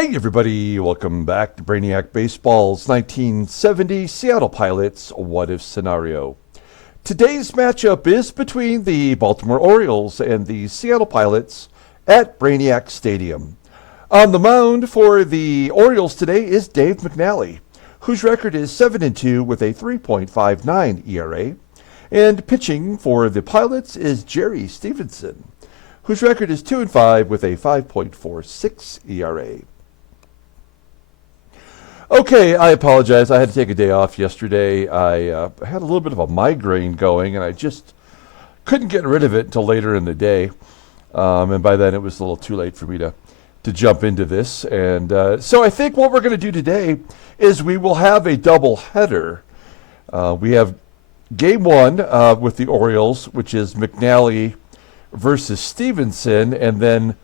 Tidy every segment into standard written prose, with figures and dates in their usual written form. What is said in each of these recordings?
Hey everybody, welcome back to Brainiac Baseball's 1970 Seattle Pilots What If Scenario. Today's matchup is between the Baltimore Orioles and the Seattle Pilots at Brainiac Stadium. On the mound for the Orioles today is Dave McNally, whose record is 7-2 with a 3.59 ERA. And pitching for the Pilots is Jerry Stephenson, whose record is 2-5 with a 5.46 ERA. Okay, I apologize. I had to take a day off yesterday. I had a little bit of a migraine going, and I just couldn't get rid of it until later in the day. And by then, it was a little too late for me to jump into this. And so I think what we're going to do today is we will have a double header. We have game one with the Orioles, which is McNally versus Stephenson, and then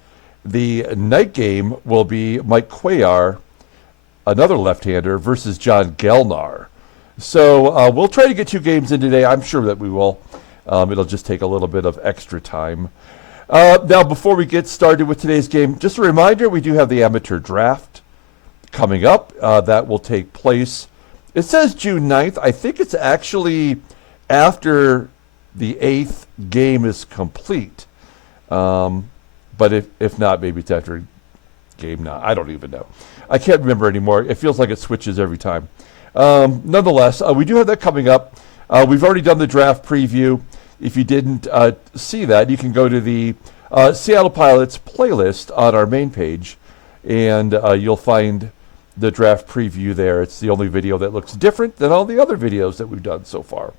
the night game will be Mike Cuellar, another left-hander, versus John Gelnar. So we'll try to get 2 games in today. I'm sure that we will. It'll just take a little bit of extra time. Now, before we get started with today's game, just a reminder, we do have the amateur draft coming up. That will take place, it says June 9th. I think it's actually after the 8th game is complete. But if not, maybe it's after game 9. I don't even know. I can't remember anymore. It feels like it switches every time. Nonetheless, we do have that coming up. We've already done the draft preview. If you didn't see that, you can go to the Seattle Pilots playlist on our main page, and you'll find the draft preview there. It's the only video that looks different than all the other videos that we've done so far.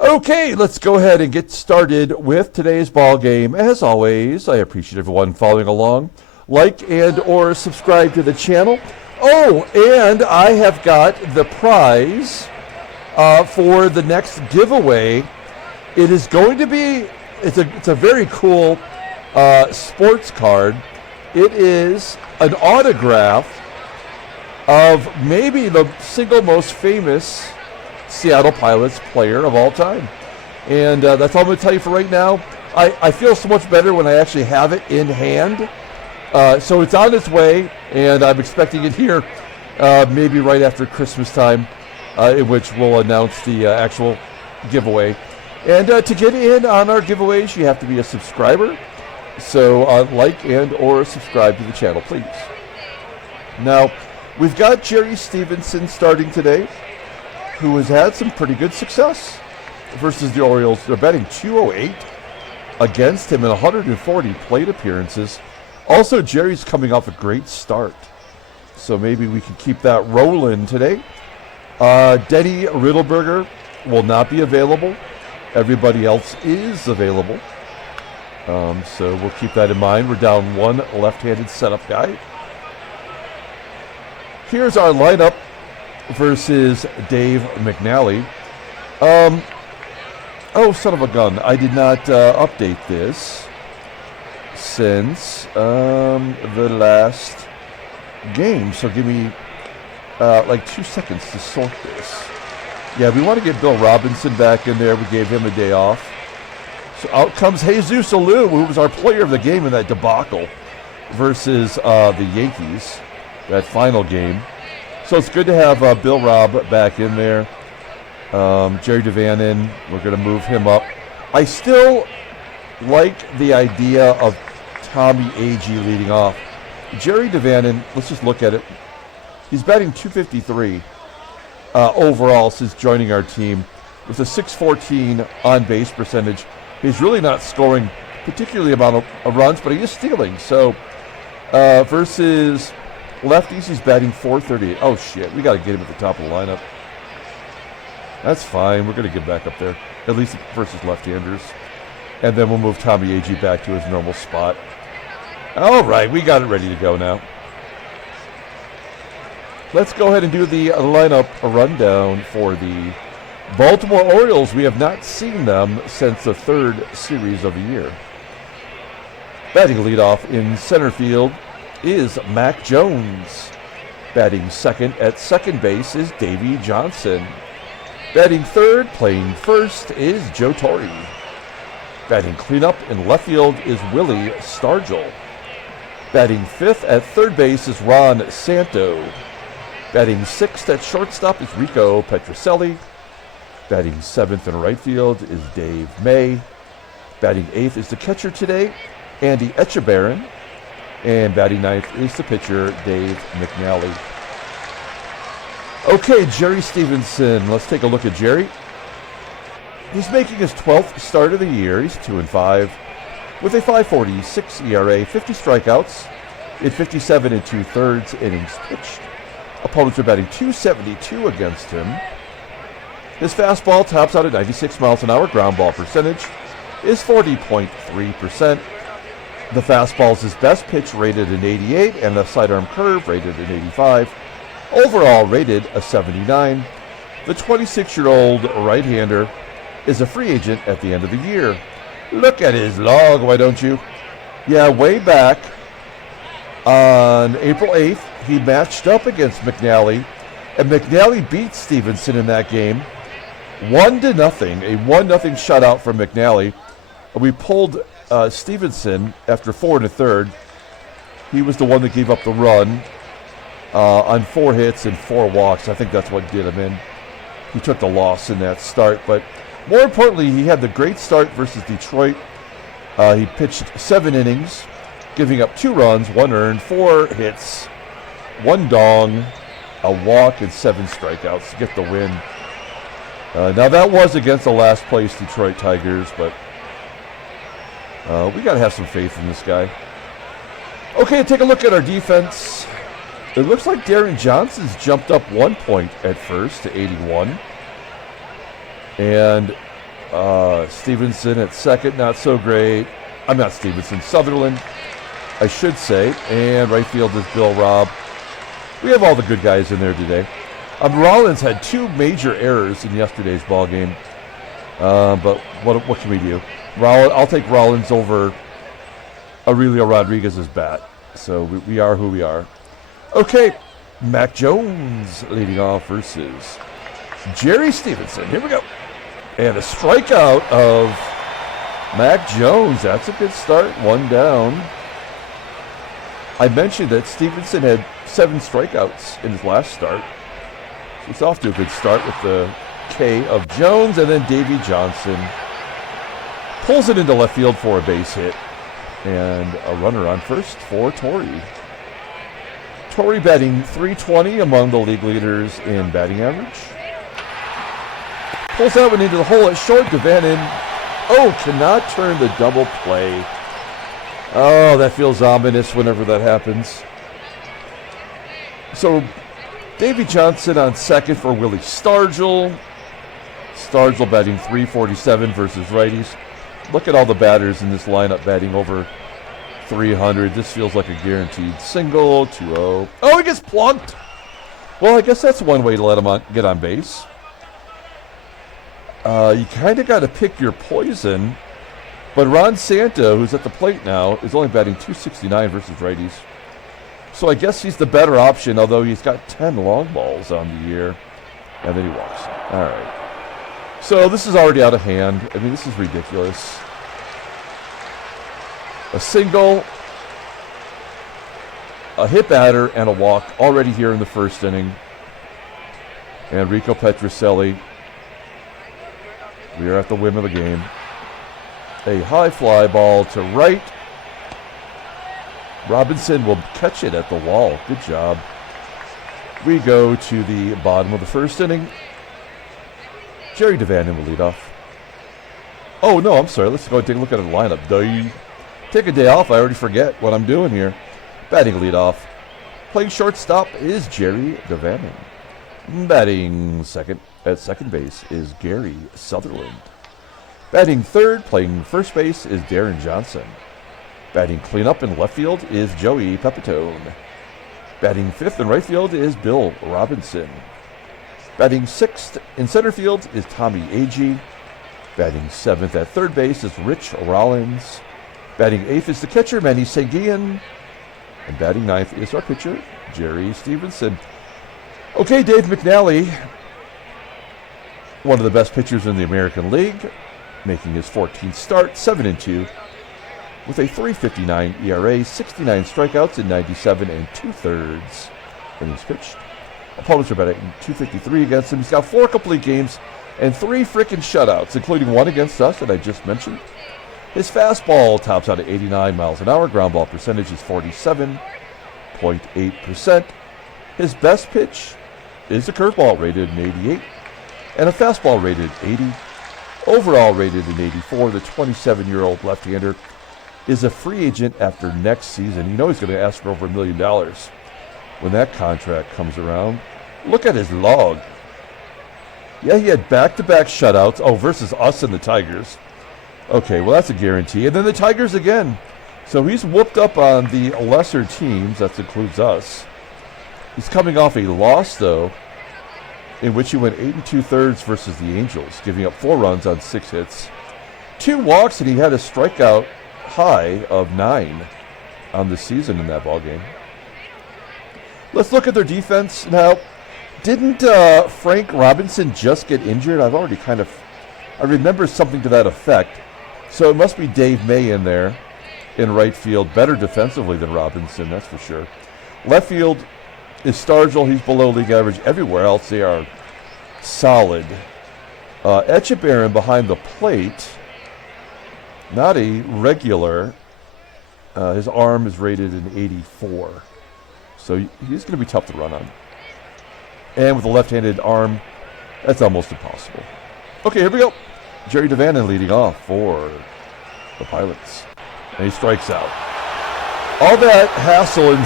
Okay, let's go ahead and get started with today's ball game. As always, I appreciate everyone following along. Like and or subscribe to the channel. Oh, and I have got the prize for the next giveaway. It is going to be, it's a very cool sports card. It is an autograph of maybe the single most famous Seattle Pilots player of all time. And that's all I'm going to tell you for right now. I feel so much better when I actually have it in hand. So it's on its way, and I'm expecting it here maybe right after Christmas time, in which we'll announce the actual giveaway. And to get in on our giveaways, you have to be a subscriber. So like and or subscribe to the channel, please. Now, we've got Jerry Stephenson starting today, who has had some pretty good success versus the Orioles. They're batting .208 against him in 140 plate appearances. Also, Jerry's coming off a great start, so maybe we can keep that rolling today. Denny Riddleberger will not be available. Everybody else is available, so we'll keep that in mind. We're down one left-handed setup guy. Here's our lineup versus Dave McNally. Oh, son of a gun. I did not update this since the last game. So give me like 2 seconds to sort this. Yeah, we want to get Bill Robinson back in there. We gave him a day off. So out comes Jesus Alou, who was our player of the game in that debacle versus the Yankees, that final game. So it's good to have Bill Robb back in there. Jerry DaVANON, we're going to move him up. I still like the idea of Tommie AGEE leading off. Jerry DaVANON, let's just look at it. He's batting .253 overall since joining our team with a .614 on-base percentage. He's really not scoring particularly amount of runs, but he is stealing. So versus lefties, he's batting .438. Oh, shit. We got to get him at the top of the lineup. That's fine. We're going to get back up there, at least versus left-handers. And then we'll move Tommie AGEE back to his normal spot. All right, we got it ready to go now. Let's go ahead and do the lineup rundown for the Baltimore Orioles. We have not seen them since the 3rd series of the year. Batting leadoff in center field is Mack Jones. Batting second at second base is Davey Johnson. Batting third, playing first, is Joe Torre. Batting cleanup in left field is Willie STARGELL. Batting 5th at third base is SANTO. Batting 6th at shortstop is Rico PETROCELLI. Batting 7th in right field is Davey. Batting 8th is the catcher today, ETCHERBARREN. And batting 9th is the pitcher, McNally. Okay, Jerry Stephenson. Let's take a look at Jerry. He's making his 12th start of the year. He's 2-5 with a 5.46 ERA, 50 strikeouts in 57 2/3 innings pitched. Opponents are batting .272 against him. His fastball tops out at 96 miles an hour. Ground ball percentage is 40.3%. The fastball is his best pitch, rated an 88, and the sidearm curve rated an 85. Overall rated a 79. The 26-year-old right-hander is a free agent at the end of the year. Look at his log, why don't you? Yeah, way back on April 8th, he matched up against McNally, and McNally beat Stephenson in that game 1-0, a 1-0 shutout from McNally. We pulled Stephenson after 4 1/3. He was the one that gave up the run on 4 hits and 4 walks. I think that's what did him in. He took the loss in that start, but more importantly, he had the great start versus Detroit. He pitched 7 innings, giving up 2 runs, 1 earned, 4 hits, 1 dong, a walk, and 7 strikeouts to get the win. Now that was against the last place Detroit Tigers, but we got to have some faith in this guy. Okay, take a look at our defense. It looks like Deron Johnson's jumped up 1 point at first to 81. And Stephenson at second, not so great. I'm not Stephenson, Sutherland, I should say. And right field is Bill Robb. We have all the good guys in there today. Rollins had 2 major errors in yesterday's ball game. But what can we do? I'll take Rollins over Aurelio Rodriguez's bat. So we are who we are. Okay, Mack Jones leading off versus Jerry Stephenson. Here we go. And a strikeout of Mack Jones. That's a good start. 1 down. I mentioned that Stephenson had 7 strikeouts in his last start. So it's off to a good start with the K of Jones. And then Davey Johnson pulls it into left field for a base hit. And a runner on first for TORRE. TORRE batting .320, among the league leaders in batting average. Pulls that one into the hole at short. DaVANON, cannot turn the double play. Oh, that feels ominous whenever that happens. So, Davey Johnson on second for Willie STARGELL. STARGELL batting .347 versus righties. Look at all the batters in this lineup batting over .300. This feels like a guaranteed single. 2-0. Oh, he gets plunked. Well, I guess that's one way to let him get on base. You kind of got to pick your poison. But SANTO, who's at the plate now, is only batting .269 versus righties. So I guess he's the better option, although he's got 10 long balls on the year. And then he walks. All right. So this is already out of hand. I mean, this is ridiculous. A single, a hit batter, and a walk already here in the first inning. And Rico PETROCELLI, we are at the whim of the game. A high fly ball to right. Robinson will catch it at the wall. Good job. We go to the bottom of the first inning. Jerry DaVANON will lead off. Oh, no, I'm sorry. Let's go and take a look at the lineup. Take a day off. I already forget what I'm doing here. Batting leadoff. Playing shortstop is Jerry DaVANON. Batting second at second base is Gary Sutherland. Batting third, playing first base, is Deron Johnson. Batting cleanup in left field is Joey PEPITONE. Batting fifth in right field is Bill Robinson. Batting sixth in center field is Tommie AGEE. Batting seventh at third base is Rich Rollins. Batting eighth is the catcher, Manny. And batting ninth is our pitcher, Jerry Stephenson. Okay, Dave McNally, one of the best pitchers in the American League, making his 14th start, 7-2. with a 3.59 ERA, 69 strikeouts in 97 2/3 innings pitched. Opponents are batting .253 against him. He's got 4 complete games and 3 freaking shutouts, including 1 against us that I just mentioned. His fastball tops out at 89 miles an hour. Ground ball percentage is 47.8%. His best pitch is a curveball rated an 88 and a fastball rated 80. Overall rated an 84. The 27-year-old left-hander is a free agent after next season. You know he's going to ask for over $1 million when that contract comes around. Look at his log. Yeah, he had back-to-back shutouts. Oh, versus us and the Tigers. Okay, well, that's a guarantee. And then the Tigers again. So he's whooped up on the lesser teams. That includes us. He's coming off a loss, though, in which he went 8 2/3 versus the Angels, giving up 4 runs on 6 hits. 2 walks, and he had a strikeout high of 9 on the season in that ballgame. Let's look at their defense. Now, didn't Frank Robinson just get injured? I remember something to that effect. So it must be Dave May in there in right field. Better defensively than Robinson, that's for sure. Left field is STARGELL. He's below league average. Everywhere else, they are solid. ETCHERBARREN behind the plate, not a regular. His arm is rated an 84. So he's going to be tough to run on. And with a left-handed arm, that's almost impossible. Okay, here we go. Jerry DaVANON leading off for the Pilots. And he strikes out. All that hassle in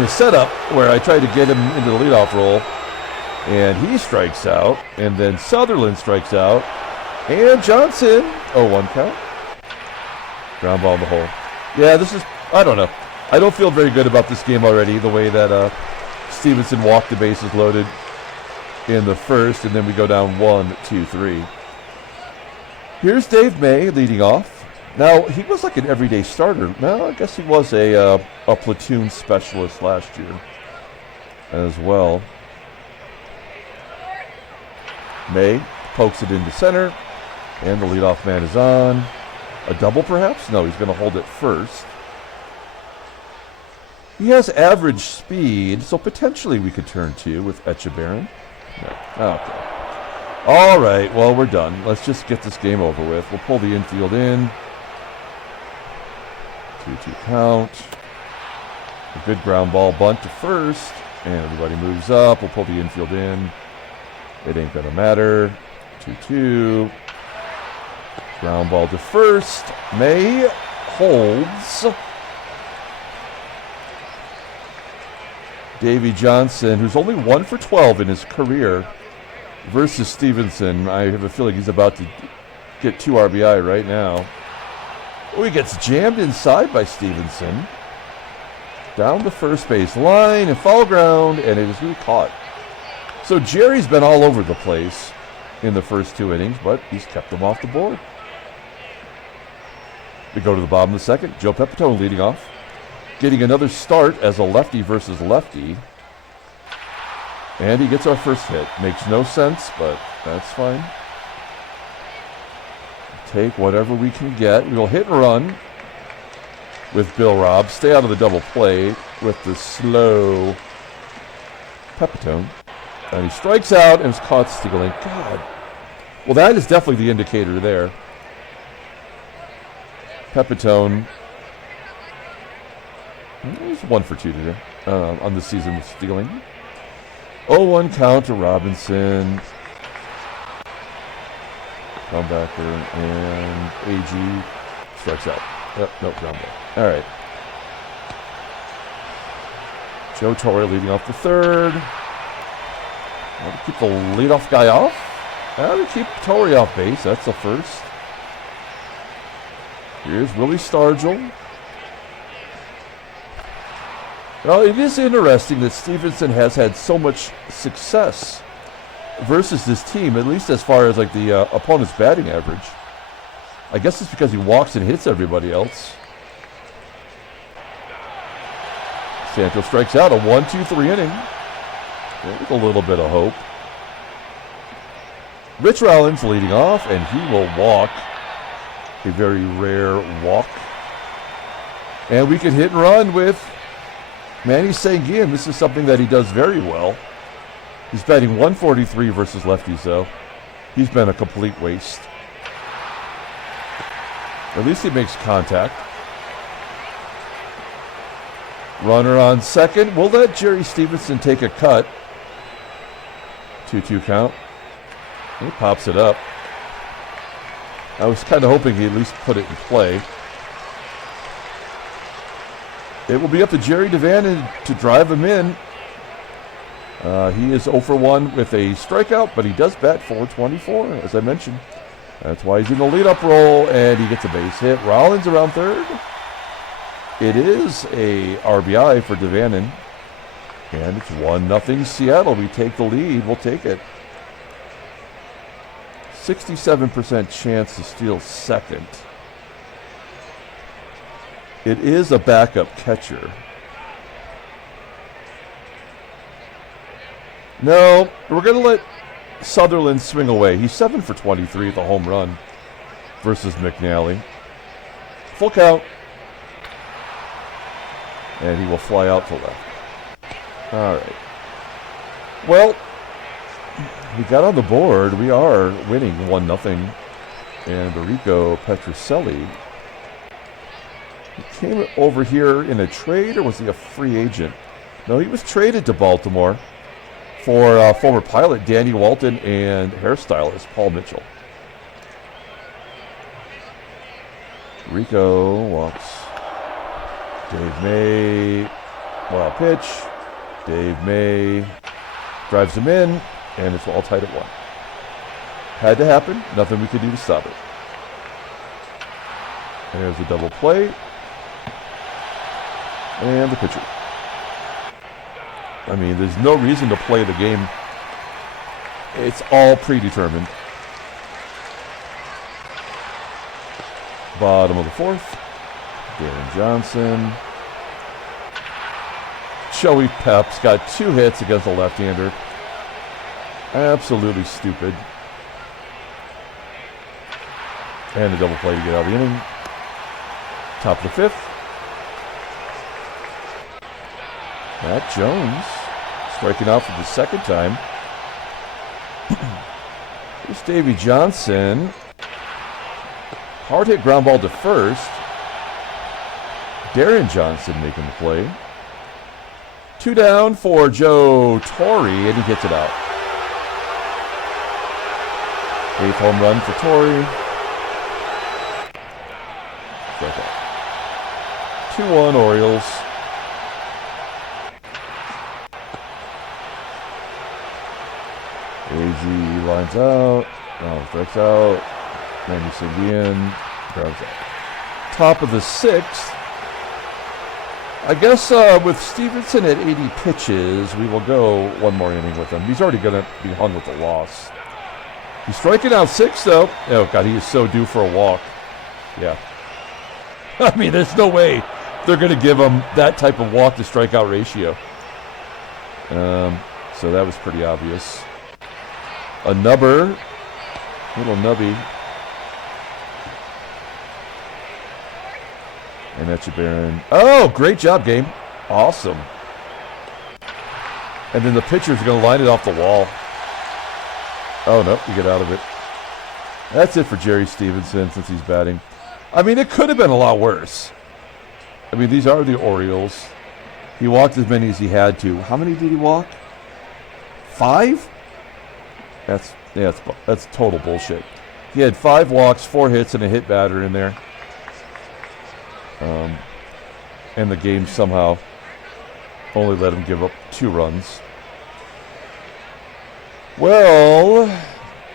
the setup where I tried to get him into the leadoff role, and he strikes out, and then SUTHERLAND strikes out, and Johnson, 0-1 count. Ground ball in the hole. Yeah, I don't know. I don't feel very good about this game already, the way that Stephenson walked the bases loaded in the first, and then we go down 1, 2, 3. Here's Dave May leading off. Now, he was like an everyday starter. No, I guess he was a platoon specialist last year as well. May pokes it into center, and the leadoff man is on. A double, perhaps? No, he's going to hold it first. He has average speed, so potentially we could turn 2 with ETCHERBARREN. No. Okay. All right, well, we're done. Let's just get this game over with. We'll pull the infield in. 2-2 count. A good ground ball bunt to first, and everybody moves up. We'll pull the infield in. It ain't going to matter. 2-2. Ground ball to first. May holds. Davey Johnson, who's only 1 for 12 in his career, versus Stephenson. I have a feeling he's about to get 2 RBI right now. Oh, he gets jammed inside by Stephenson. Down the first base line and foul ground, and it is really caught. So Jerry's been all over the place in the first 2 innings, but he's kept them off the board. We go to the bottom of the second. Joe PEPITONE leading off. Getting another start as a lefty versus lefty. And he gets our first hit. Makes no sense, but that's fine. Take whatever we can get. We'll hit and run with Bill Robb. Stay out of the double play with the slow PEPITONE. And he strikes out and is caught stealing. God. Well, that is definitely the indicator there. PEPITONE. He's 1 for 2 today on the season with stealing. 0-1 count to Robinson. Comebacker and AGEE strikes out. Yep, no ground ball. All right. Joe TORRE leading off the third. Want to keep the leadoff guy off? How to keep TORRE off base? That's the first. Here's Willie STARGELL. Well, it is interesting that Stephenson has had so much success versus this team, at least as far as like the opponent's batting average. I guess it's because he walks and hits everybody else. SANTO strikes out, a 1-2-3 inning. With a little bit of hope. Rich Rollins leading off, and he will walk a very rare walk. And we can hit and run with Manny SANGUILLEN. This is something that he does very well. He's batting 143 versus lefties, though. He's been a complete waste. At least he makes contact. Runner on second. We'll let Jerry Stephenson take a cut. 2-2 count. He pops it up. I was kind of hoping he'd at least put it in play. It will be up to Jerry DaVANON to drive him in. He is 0 for 1 with a strikeout, but he does bat .424, as I mentioned. That's why he's in the leadoff role, and he gets a base hit. Rollins around third. It is a RBI for DaVANON, and it's 1-0 Seattle. We take the lead. We'll take it. 67% chance to steal second. It is a backup catcher. No, we're going to let Sutherland swing away. He's 7 for 23 at the home run versus McNally. Full count. And he will fly out to left. All right. Well, we got on the board. We are winning 1-0. And the Rico PETROCELLI. He came over here in a trade, or was he a free agent? No, he was traded to Baltimore for former pilot Danny Walton and hairstylist Paul Mitchell. Rico walks. Dave May, wild pitch. Dave May drives him in, and it's all tied at 1. Had to happen. Nothing we could do to stop it. There's a double play. And the pitcher. I mean, there's no reason to play the game. It's all predetermined. Bottom of the 4th. Deron Johnson. Joey Pep's got 2 hits against the left-hander. Absolutely stupid. And a double play to get out of the inning. Top of the 5th. Matt Jones striking out for the second time. Here's Davey Johnson. Hard hit ground ball to first. Deron Johnson making the play. 2 down for Joe Torre, and he gets it out. 8th home run for Torre. 2-1 Orioles. AGEE lines out. Oh, strikes out. Manny SANGUILLEN grabs out. Top of the 6th. I guess with Stephenson at 80 pitches, we will go one more inning with him. He's already going to be hung with a loss. He's striking out 6, though. Oh, God, he is so due for a walk. Yeah. I mean, there's no way they're going to give him that type of walk to strikeout ratio. So that was pretty obvious. A nubber. Little nubby. And ETCHERBARREN. Oh, great job, game. Awesome. And then the pitcher's going to line it off the wall. Oh, no, you get out of it. That's it for Jerry Stephenson since he's batting. I mean, it could have been a lot worse. I mean, these are the Orioles. He walked as many as he had to. How many did he walk? 5? That's total bullshit. He had 5 walks, 4 hits, and a hit batter in there. And the game somehow only let him give up 2 runs. Well,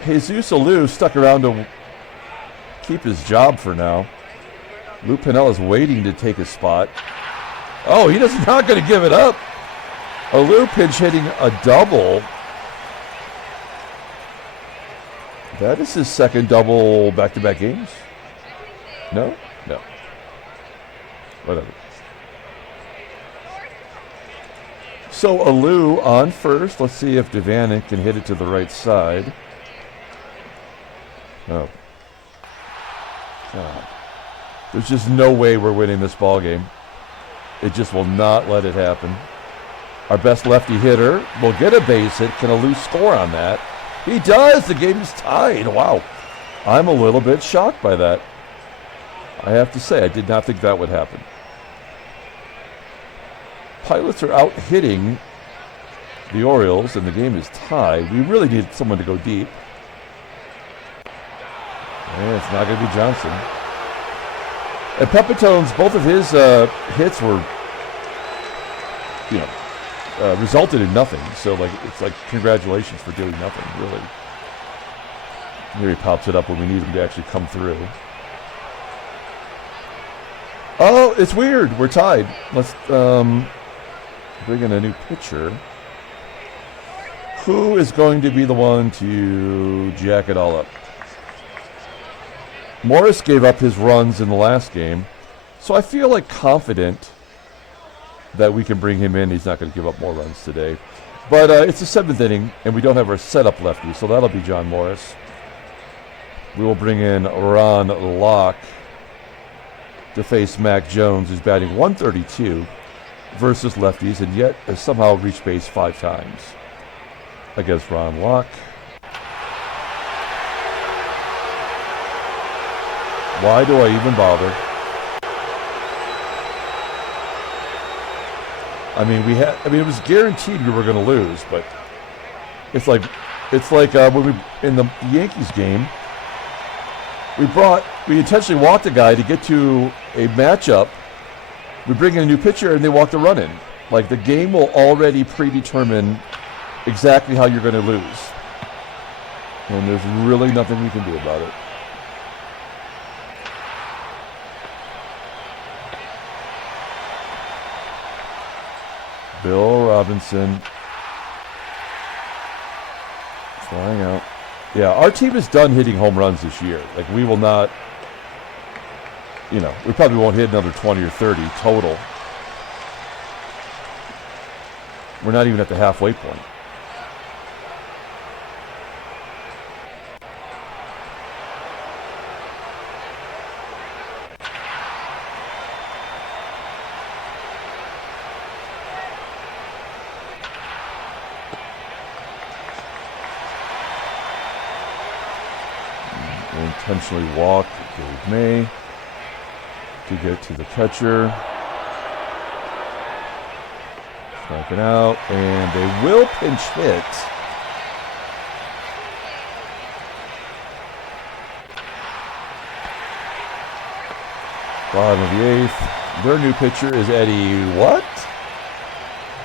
Jesus Alou stuck around to keep his job for now. Lou Piniella is waiting to take his spot. Oh, he's not going to give it up. Alou pinch hitting a double. That is his second double back-to-back games. No? No. Whatever. So Alou on first. Let's see if DaVANON can hit it to the right side. Oh. God. There's just no way we're winning this ball game. It just will not let it happen. Our best lefty hitter will get a base hit. Can a loose score on that? He does. The game is tied. Wow. I'm a little bit shocked by that. I have to say, I did not think that would happen. Pilots are out hitting the Orioles, and the game is tied. We really need someone to go deep. And it's not going to be Johnson. And PEPITONE's, both of his hits were, resulted in nothing. So, it's like, congratulations for doing nothing, really. Here he pops it up when we need him to actually come through. Oh, it's weird. We're tied. Let's bring in a new pitcher. Who is going to be the one to jack it all up? Morris gave up his runs in the last game, so I feel confident that we can bring him in. He's not going to give up more runs today. But it's the 7th inning, and we don't have our setup lefty, so that'll be John Morris. We will bring in Ron Locke to face Mack Jones, who's batting .132 versus lefties, and yet has somehow reached base 5 times against Ron Locke. Why do I even bother? It was guaranteed we were going to lose, but it's like when we in the Yankees game, we intentionally walked a guy to get to a matchup. We bring in a new pitcher and they walk the run in. Like, the game will already predetermine exactly how you're going to lose, and there's really nothing we can do about it. Bill Robinson flying out. Yeah, our team is done hitting home runs this year. We will not, we probably won't hit another 20 or 30 total. We're not even at the halfway point. Intentionally walk Dave May to get to the catcher. Striking out, and they will pinch hit. Bottom of the 8th. Their new pitcher is Eddie what?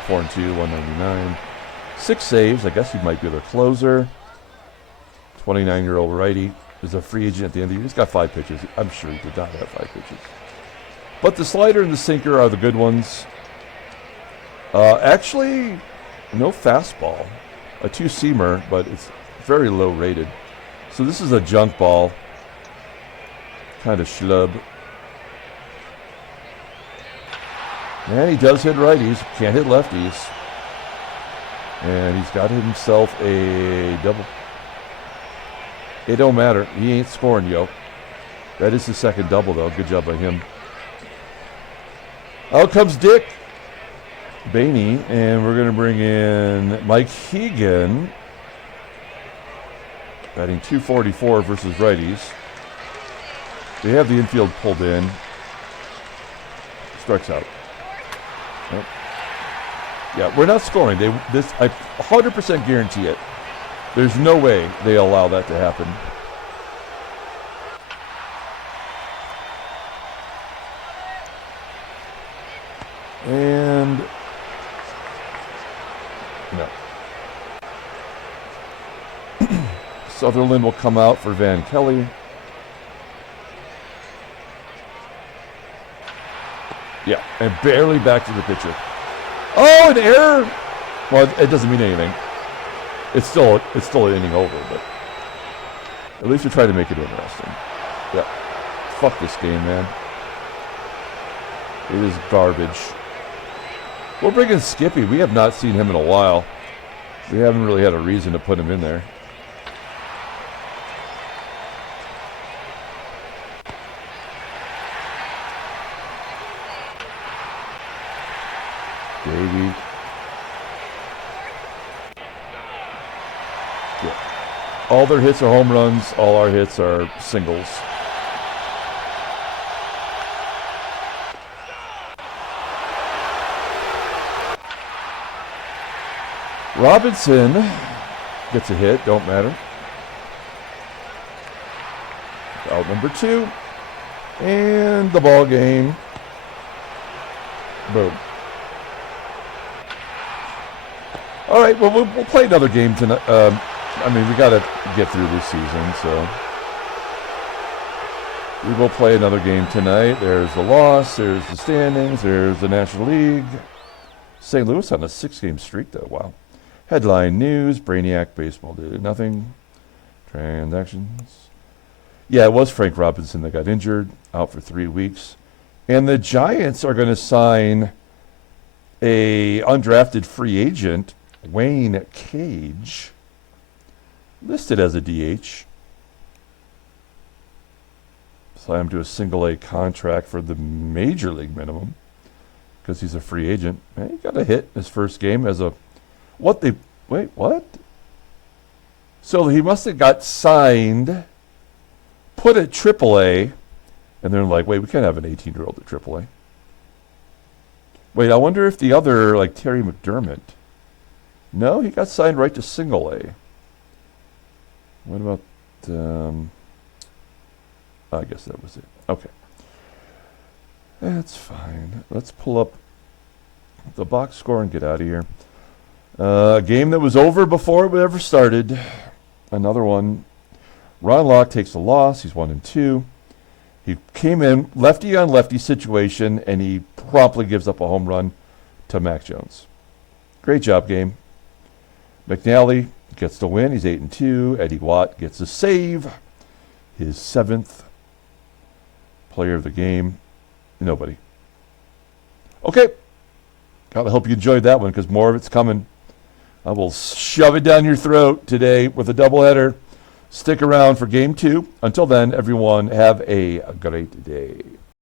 4-2, 199. 6 saves. I guess he might be their closer. 29-year-old righty. Is a free agent at the end of the year. He's got 5 pitches. I'm sure he did not have 5 pitches. But the slider and the sinker are the good ones. Actually, no fastball. A 2-seamer, but it's very low rated. So this is a junk ball. Kind of schlub. And he does hit righties. Can't hit lefties. And he's got himself a double. It don't matter. He ain't scoring, yo. That is his second double, though. Good job by him. Out comes Dick Baney, and we're going to bring in Mike Hegan, batting .244 versus righties. They have the infield pulled in. Strikes out. Yep. Yeah, we're not scoring. I 100% guarantee it. There's no way they allow that to happen. And no. Sutherland will come out for Van Kelly. Yeah, and barely back to the pitcher. Oh, an error! Well, it doesn't mean anything. It's still an inning over, but at least we try to make it interesting. Yeah. Fuck this game, man. It is garbage. We'll bring in Skippy. We have not seen him in a while. We haven't really had a reason to put him in there. Davey. Yeah. All their hits are home runs. All our hits are singles. Robinson gets a hit. Don't matter. Out number 2. And the ball game. Boom. All right, well, we'll play another game tonight. I mean, we got to get through this season, so we will play another game tonight. There's the loss. There's the standings. There's the National League. St. Louis on a 6-game streak, though. Wow. Headline news: Brainiac baseball did nothing. Transactions. Yeah, it was Frank Robinson that got injured, out for 3 weeks. And the Giants are going to sign a undrafted free agent, Wayne Cage, listed as a DH. Sign him to a single-A contract for the major league minimum because he's a free agent. And he got a hit in his first game as a what? So he must have got signed, put at AAA, and they're like, wait, we can't have an 18-year-old at AAA. Wait, I wonder if the other, like Terry McDermott. No, he got signed right to single A. What about, I guess that was it. Okay. That's fine. Let's pull up the box score and get out of here. A game that was over before it ever started. Another one. Ron Locke takes a loss. He's 1-2. He came in lefty on lefty situation, and he promptly gives up a home run to Mack Jones. Great job, game. McNally gets the win. He's 8-2. Eddie Watt gets a save. His 7th player of the game. Nobody. Okay. I hope you enjoyed that one because more of it's coming. I will shove it down your throat today with a doubleheader. Stick around for Game 2. Until then, everyone, have a great day.